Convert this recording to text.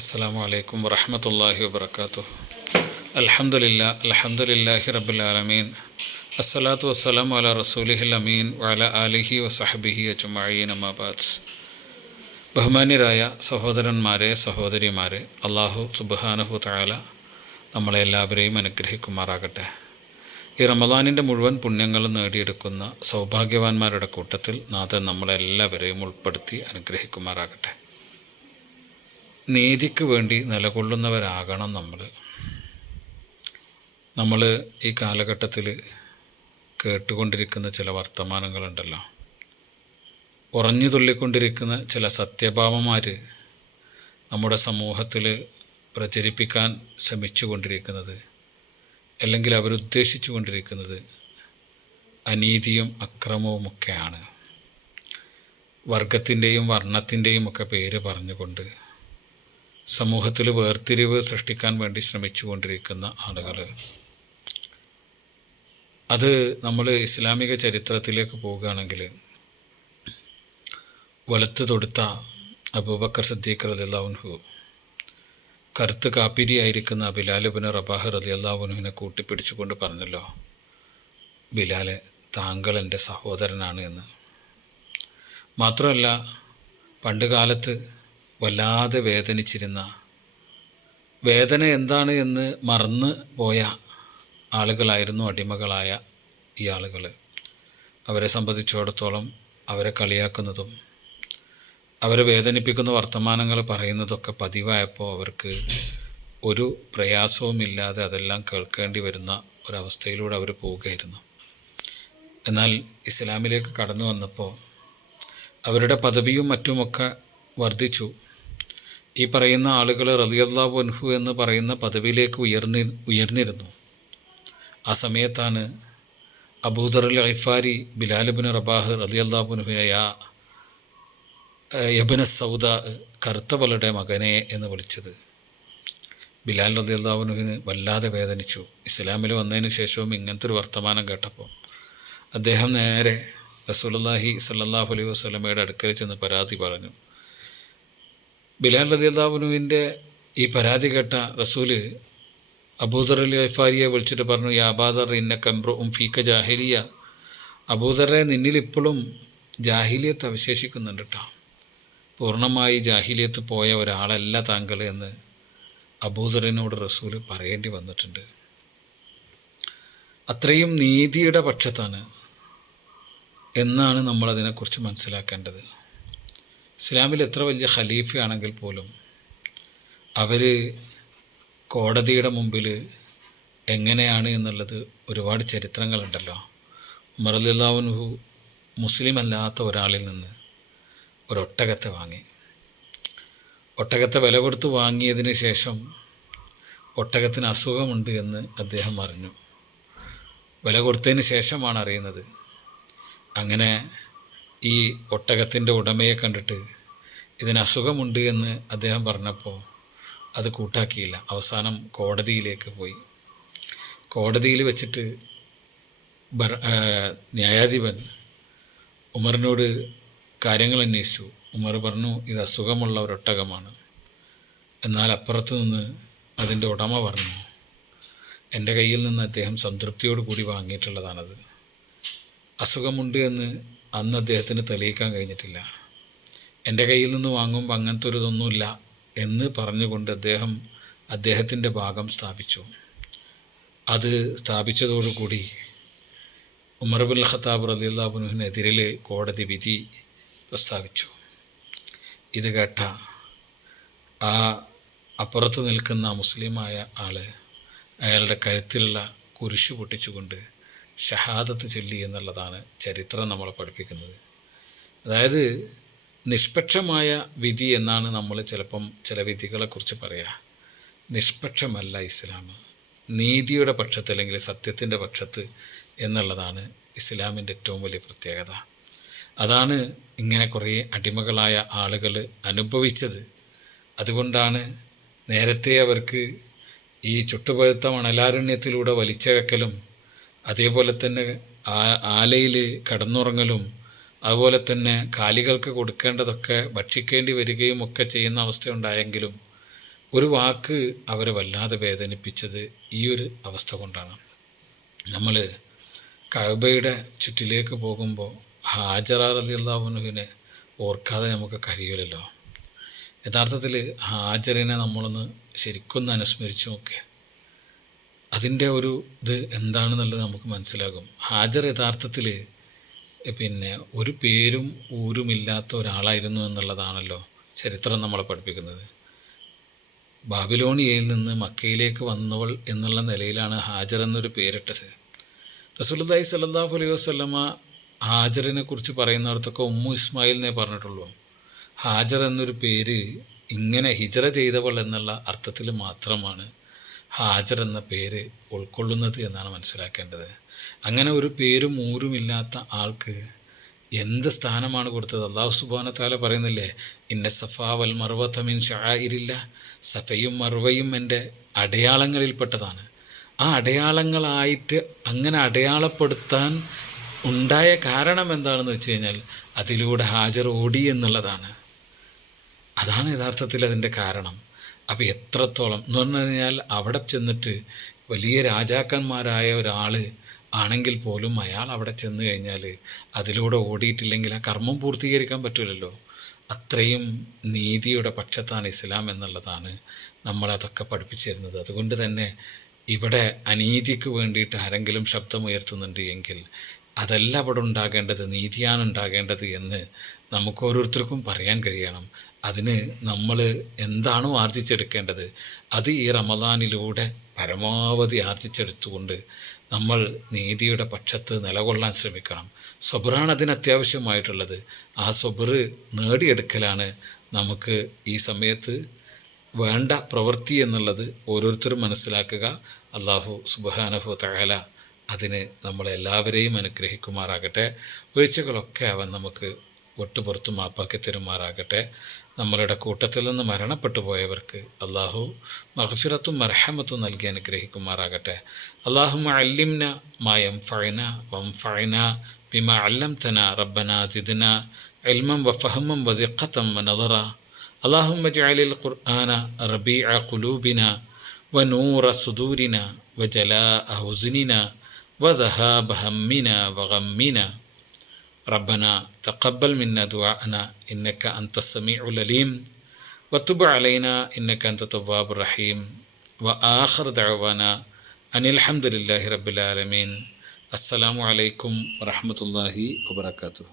അസ്സാം വലൈക്കും വറഹമത്തല്ലാഹി വാത്തു അലഹമുല്ല അലഹമുല്ലാഹി റബ്ബിൽ ആലമീൻ. അസ്സലാത്തു വസ്സലാം അല റസൂലിഹിൽ അമീൻ വല ആലിഹി വസഹബിഹി അജുമീൻ അമാബാദ് ബഹുമാന്യരായ സഹോദരന്മാരെ സഹോദരിമാരെ അള്ളാഹു സുബാനഹു താല നമ്മളെ എല്ലാവരെയും അനുഗ്രഹിക്കുമാറാകട്ടെ. ഈ റമദാനിന്റെ മുഴുവൻ പുണ്യങ്ങൾ നേടിയെടുക്കുന്ന സൗഭാഗ്യവാന്മാരുടെ കൂട്ടത്തിൽ നാഥൻ നമ്മളെല്ലാവരെയും ഉൾപ്പെടുത്തി അനുഗ്രഹിക്കുമാറാകട്ടെ. നീതിക്ക് വേണ്ടി നിലകൊള്ളുന്നവരാകണം നമ്മൾ നമ്മൾ ഈ കാലഘട്ടത്തിൽ കേട്ടുകൊണ്ടിരിക്കുന്ന ചില വർത്തമാനങ്ങളുണ്ടല്ലോ. ഉറഞ്ഞു തുള്ളിക്കൊണ്ടിരിക്കുന്ന ചില സത്യഭാമമാർ നമ്മുടെ സമൂഹത്തിൽ പ്രചരിപ്പിക്കാൻ ശ്രമിച്ചു കൊണ്ടിരിക്കുന്നത് അല്ലെങ്കിൽ അവരുദ്ദേശിച്ചു കൊണ്ടിരിക്കുന്നത് അനീതിയും അക്രമവുമൊക്കെയാണ്. വർഗത്തിന്റെയും വർണത്തിന്റെയും ഒക്കെ പേര് പറഞ്ഞുകൊണ്ട് സമൂഹത്തിൽ വേർതിരിവ് സൃഷ്ടിക്കാൻ വേണ്ടി ശ്രമിച്ചുകൊണ്ടിരിക്കുന്ന ആളുകൾ. അത് നമ്മൾ ഇസ്ലാമിക ചരിത്രത്തിലേക്ക് പോവുകയാണെങ്കിൽ വലത്ത് തൊടുത്ത അബൂബക്കർ സദ്ദീഖ് അള്ളാഹുൻഹു കറുത്ത് കാപ്പിരിയായിരിക്കുന്ന ബിലാലുബിന് റബാഹ് അലി അള്ളാഹുനുവിനെ കൂട്ടിപ്പിടിച്ചുകൊണ്ട് പറഞ്ഞല്ലോ ബിലാലെ താങ്കൾ എന്റെ സഹോദരനാണ് എന്ന്. മാത്രമല്ല പണ്ട് കാലത്ത് വല്ലാതെ വേദനിച്ചിരുന്ന. വേദന എന്താണ് എന്ന് മറന്ന് പോയ ആളുകളായിരുന്നു അടിമകളായ ഈ ആളുകൾ അവരെ സംബന്ധിച്ചിടത്തോളം അവരെ കളിയാക്കുന്നതും അവരെ വേദനിപ്പിക്കുന്ന വർത്തമാനങ്ങൾ പറയുന്നതൊക്കെ പതിവായപ്പോൾ അവർക്ക് ഒരു പ്രയാസവുമില്ലാതെ അതെല്ലാം കേൾക്കേണ്ടി വരുന്ന ഒരവസ്ഥയിലൂടെ അവർ പോവുകയായിരുന്നു. എന്നാൽ ഇസ്ലാമിലേക്ക് കടന്നു വന്നപ്പോൾ അവരുടെ പദവിയും മറ്റുമൊക്കെ വർദ്ധിച്ചു. ഈ പറയുന്ന ആളുകൾ റലിയല്ലാഹു അൻഹു എന്ന് പറയുന്ന പദവിയിലേക്ക് ഉയർന്നി ഉയർന്നിരുന്നു. ആ സമയത്താണ് അബൂദർ അൽ ഐഫാരി ബിലാലുബിൻ റബാഹ് റലിയല്ലാഹുനുഹിനെ യാ യബിന സൗദ കറുത്തവളുടെ മകനെ എന്ന് വിളിച്ചത്. ബിലാൽ റലിയല്ലാഹുനുഹിന് വല്ലാതെ വേദനിച്ചു. ഇസ്ലാമിൽ വന്നതിന് ശേഷവും ഇങ്ങനത്തെ ഒരു വർത്തമാനം കേട്ടപ്പോൾ അദ്ദേഹം നേരെ റസൂലുള്ളാഹി സല്ലാഹു അലൈഹി വസ്ലമയുടെ അടുക്കൽ ചെന്ന് പരാതി പറഞ്ഞു. ബിലാൽ റദിയല്ലാഹുനുവിന്റെ ഈ പരാതി കേട്ട റസൂൽ അബൂദർ അലി അഫാരിയെ വിളിച്ചിട്ട് പറഞ്ഞു യാബാദർ ഇന്ന കംബ്രു ഉം ഫീക്ക ജാഹിലിയ. അബൂദറെ നിന്നിൽ ഇപ്പോഴും ജാഹിലിയത്ത് അവശേഷിക്കുന്നുണ്ട് കേട്ടോ പൂർണമായി ജാഹിലിയത്ത് പോയ ഒരാളല്ല താങ്കൾ എന്ന് അബൂദറിനോട് റസൂൽ പറയേണ്ടി വന്നിട്ടുണ്ട്. അത്രയും നീതിയുടെ പക്ഷത്താണ് എന്നാണ് നമ്മളതിനെക്കുറിച്ച് മനസ്സിലാക്കേണ്ടത്. ഇസ്ലാമിൽ എത്ര വലിയ ഖലീഫയാണെങ്കിൽ പോലും അവർ കോടതിയുടെ മുമ്പിൽ എങ്ങനെയാണ് എന്നുള്ളത് ഒരുപാട് ചരിത്രങ്ങളുണ്ടല്ലോ. ഉമറലില്ലാവുൻഹു മുസ്ലിം അല്ലാത്ത ഒരാളിൽ നിന്ന് ഒരൊട്ടകത്തെ വാങ്ങി. ഒട്ടകത്തെ വില കൊടുത്ത് വാങ്ങിയതിന് ശേഷം ഒട്ടകത്തിന് അസുഖമുണ്ട് എന്ന് അദ്ദേഹം അറിഞ്ഞു. വില കൊടുത്തതിന് ശേഷമാണ് അറിയുന്നത്. അങ്ങനെ ഈ ഒട്ടകത്തിന്റെ ഉടമയെ കണ്ടിട്ട് ഇതിന് അസുഖമുണ്ട് എന്ന് അദ്ദേഹം പറഞ്ഞപ്പോൾ അത് കൂട്ടാക്കിയില്ല. അവസാനം കോടതിയിലേക്ക് പോയി. കോടതിയിൽ വെച്ചിട്ട് ന്യായാധിപൻ ഉമറിനോട് കാര്യങ്ങൾ അന്വേഷിച്ചു. ഉമർ പറഞ്ഞു ഇത് അസുഖമുള്ള ഒരു ഒരൊട്ടകമാണ്. എന്നാൽ അപ്പുറത്ത് നിന്ന് അതിന്റെ ഉടമ പറഞ്ഞു എന്റെ കയ്യിൽ നിന്ന് അദ്ദേഹം സംതൃപ്തിയോട് കൂടി വാങ്ങിയിട്ടുള്ളതാണത്. അസുഖമുണ്ട് എന്ന് അന്ന് അദ്ദേഹത്തിന് തെളിയിക്കാൻ കഴിഞ്ഞിട്ടില്ല. എന്റെ കയ്യിൽ നിന്ന് വാങ്ങുമ്പോൾ അങ്ങനത്തെ ഒരു ഇതൊന്നുമില്ല എന്ന് പറഞ്ഞുകൊണ്ട് അദ്ദേഹം അദ്ദേഹത്തിന്റെ ഭാഗം സ്ഥാപിച്ചു. അത് സ്ഥാപിച്ചതോടുകൂടി ഉമർബുൽ ഖത്താബ് റലിയുല്ലാബുനുഹിനെതിരിൽ കോടതി വിധി പ്രസ്താവിച്ചു. ഇത് കേട്ട ആ അപ്പുറത്ത് നിൽക്കുന്ന മുസ്ലിമായ ആൾ അയാളുടെ കഴുത്തിലുള്ള കുരിശു പൊട്ടിച്ചുകൊണ്ട് ഷഹാദത്ത് ചൊല്ലി എന്നുള്ളതാണ് ചരിത്രം നമ്മളെ പഠിപ്പിക്കുന്നത്. അതായത് നിഷ്പക്ഷമായ വിധി എന്നാണ് നമ്മൾ ചിലപ്പം ചില വിധികളെക്കുറിച്ച് പറയുക നിഷ്പക്ഷമല്ല ഇസ്ലാം. നീതിയുടെ പക്ഷത്ത് അല്ലെങ്കിൽ സത്യത്തിന്റെ പക്ഷത്ത് എന്നുള്ളതാണ് ഇസ്ലാമിന്റെ ഏറ്റവും വലിയ പ്രത്യേകത. അതാണ് ഇങ്ങനെ കുറേ അടിമകളായ ആളുകൾ അനുഭവിച്ചത്. അതുകൊണ്ടാണ് നേരത്തെ അവർക്ക് ഈ ചുട്ടുപഴുത്ത മണലാരണ്യത്തിലൂടെ വലിച്ചഴക്കലും അതേപോലെ തന്നെ ആലയിൽ കടന്നുറങ്ങലും അതുപോലെ തന്നെ കാലികൾക്ക് കൊടുക്കേണ്ടതൊക്കെ ഭക്ഷിക്കേണ്ടി വരികയും ഒക്കെ ചെയ്യുന്ന അവസ്ഥയുണ്ടായെങ്കിലും ഒരു വാക്ക് അവരെ വല്ലാതെ വേദനിപ്പിച്ചത് ഈ ഒരു അവസ്ഥ കൊണ്ടാണ്. നമ്മൾ കഅബയുടെ ചുറ്റിലേക്ക് പോകുമ്പോൾ ഹാജറ റലിയുള്ളാഹുനുവിനെ ഓർക്കാതെ നമുക്ക് കഴിയില്ലല്ലോ യഥാർത്ഥത്തിൽ ഹാജറിനെ നമ്മളൊന്ന് ശരിക്കൊന്ന് അനുസ്മരിച്ചു നോക്കുക അതിന്റെ ഒരു ഇത് എന്താണെന്നുള്ളത് നമുക്ക് മനസ്സിലാകും. ഹാജർ യഥാർത്ഥത്തിൽ പിന്നെ ഒരു പേരും ഊരുമില്ലാത്ത ഒരാളായിരുന്നു എന്നുള്ളതാണല്ലോ ചരിത്രം നമ്മളെ പഠിപ്പിക്കുന്നത്. ബാബിലോണിയയിൽ നിന്ന് മക്കയിലേക്ക് വന്നവൾ എന്നുള്ള നിലയിലാണ് ഹാജർ എന്നൊരു പേരിട്ടത്. റസൂലുല്ലാഹി സല്ലാഹു അലൈഹി വസ്ലമ ഹാജറിനെ കുറിച്ച് പറയുന്നിടത്തൊക്കെ ഉമ്മു ഇസ്മായിലിനെ പറഞ്ഞിട്ടുള്ളൂ. ഹാജർ എന്നൊരു പേര് ഇങ്ങനെ ഹിജറ ചെയ്തവൾ എന്നുള്ള അർത്ഥത്തിൽ മാത്രമാണ്. ഹാജർ എന്ന പേര് ഉൾക്കൊള്ളുന്നത് എന്നാണ് മനസ്സിലാക്കേണ്ടത്. അങ്ങനെ ഒരു പേരും ഊരുമില്ലാത്ത ആൾക്ക് എന്ത് സ്ഥാനമാണ് കൊടുത്തത്? അള്ളാഹു സുബാന താല പറയുന്നില്ലേ ഇന്ന സഫാ വൽ മർവത്ത മിൻ ഷായിരില്ല സഫയും മർവയും എന്റെ അടയാളങ്ങളിൽപ്പെട്ടതാണ്. ആ അടയാളങ്ങളായിട്ട് അങ്ങനെ അടയാളപ്പെടുത്താൻ ഉണ്ടായ കാരണം എന്താണെന്ന് വെച്ച് കഴിഞ്ഞാൽ അതിലൂടെ ഹാജർ ഓടി എന്നുള്ളതാണ്. അതാണ് യഥാർത്ഥത്തിൽ അതിന്റെ കാരണം. അപ്പോൾ എത്രത്തോളം എന്ന് പറഞ്ഞു കഴിഞ്ഞാൽ അവിടെ ചെന്നിട്ട് വലിയ രാജാക്കന്മാരായ ഒരാൾ ആണെങ്കിൽ പോലും അയാൾ അവിടെ ചെന്ന് കഴിഞ്ഞാൽ അതിലൂടെ ഓടിയിട്ടില്ലെങ്കിൽ ആ കർമ്മം പൂർത്തീകരിക്കാൻ പറ്റില്ലല്ലോ അത്രയും നീതിയുടെ പക്ഷത്താണ് ഇസ്ലാം എന്നുള്ളതാണ് നമ്മളതൊക്കെ പഠിപ്പിച്ചു തരുന്നത് അതുകൊണ്ട് തന്നെ ഇവിടെ അനീതിക്ക് വേണ്ടിയിട്ട് ആരെങ്കിലും ശബ്ദമുയർത്തുന്നുണ്ട് എങ്കിൽ അതല്ല അവിടെ ഉണ്ടാകേണ്ടത് നീതിയാണ് ഉണ്ടാകേണ്ടത് എന്ന് നമുക്ക് ഓരോരുത്തർക്കും പറയാൻ കഴിയണം. അതിന് നമ്മൾ എന്താണോ ആർജിച്ചെടുക്കേണ്ടത് അത് ഈ റമദാനിലൂടെ പരമാവധി ആർജിച്ചെടുത്തുകൊണ്ട് നമ്മൾ നീതിയുടെ പക്ഷത്ത് നിലകൊള്ളാൻ ശ്രമിക്കണം. സൊബറാണ് അതിന് അത്യാവശ്യമായിട്ടുള്ളത്. ആ സൊബറ് നേടിയെടുക്കലാണ് നമുക്ക് ഈ സമയത്ത് വേണ്ട പ്രവൃത്തി എന്നുള്ളത് ഓരോരുത്തരും മനസ്സിലാക്കുക. അള്ളാഹു സുബാനഹു തകല അതിന് നമ്മളെല്ലാവരെയും അനുഗ്രഹിക്കുമാറാകട്ടെ വീഴ്ചകളൊക്കെ അവൻ നമുക്ക് ഒട്ടുപുറത്ത് മാപ്പാക്കി തരുമാറാകട്ടെ നമ്മളുടെ കൂട്ടത്തിൽ നിന്ന് മരണപ്പെട്ടു പോയവർക്ക് അള്ളാഹു മഹഫിറത്തും മർഹമത്തും നൽകി അനുഗ്രഹിക്കുമാറാകട്ടെ അള്ളാഹു അല്ലിംന മായം ഫഴന വം ഫഴന ബിമ അല്ലംതന റബ്ബന സിദ്ന علما وفهما وذقة ونظرا اللهم اجعل القرآن ربيع قلوبنا ونور صدورنا وجلاء حزننا وذهاب همنا وغمنا ربنا تقبل منا دعاءنا إنك أنت السميع العليم وتب علينا إنك أنت التواب الرحيم وآخر دعوانا أن الحمد لله رب العالمين السلام عليكم ورحمة الله وبركاته